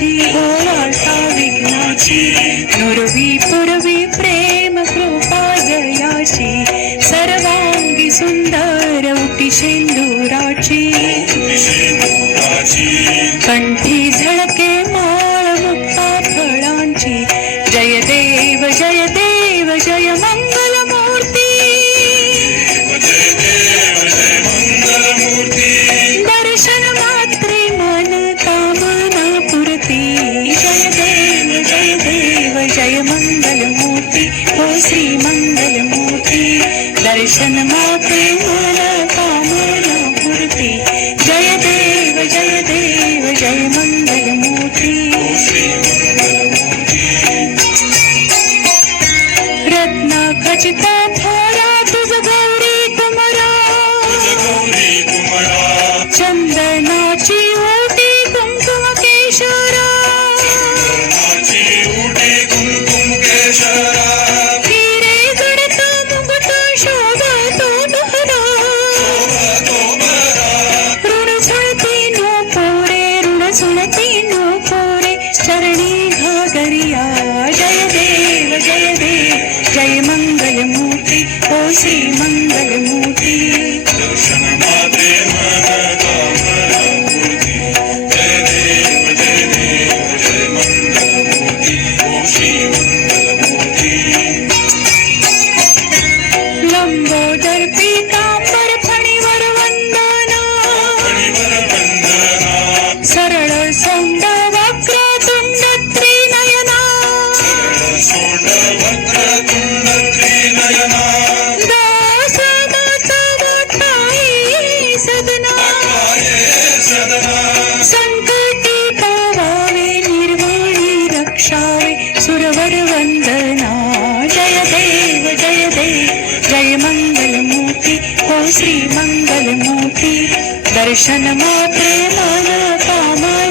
विघ्नाची गोवाळता विघ्नाची नुरवी पुरवी प्रेम कृपा जयाची सर्वांगी सुंदर उटी शेंदुराची कंठी झळके माळ मुक्ता फळांची जय देव जय देव जय मंगल मूर्ती दर्शन मात्रे मन कामना पुरती जय देव जय मंगल मूर्ती हो श्री मंगल मूर्ती दर्शन मात्रे मन कामना पुरती जय देव जय मंगल मूर्ती रत्न खचित थोरा तुझ गौरी कुमरा चंदनाची ओटी कुंकुम केशरा हिरे गडत मुकुट शोभतो बहरा ऋण झुळती नो पोरे ऋण झुळती नो पोरे चरणी घागरिया जय देव जय मंगल मूर्ती ओ श्री मंगल मूर्ती दर्शन मात्रे मन कामना पूर्ती जय देव जय मंगल मूर्ती ओ श्री मंगल मूर्ती लंबोदर पीतांबर फणीवर वंदना सरळ सोंड वक्र तुंड त्रिनयना दास सदना संकटी पावावे निर्वाणी रक्षावे सुरवर वंदना जय देव जय मंगल मूर्ती हो श्री मंगल मूर्ती दर्शन मात्रे मन कामना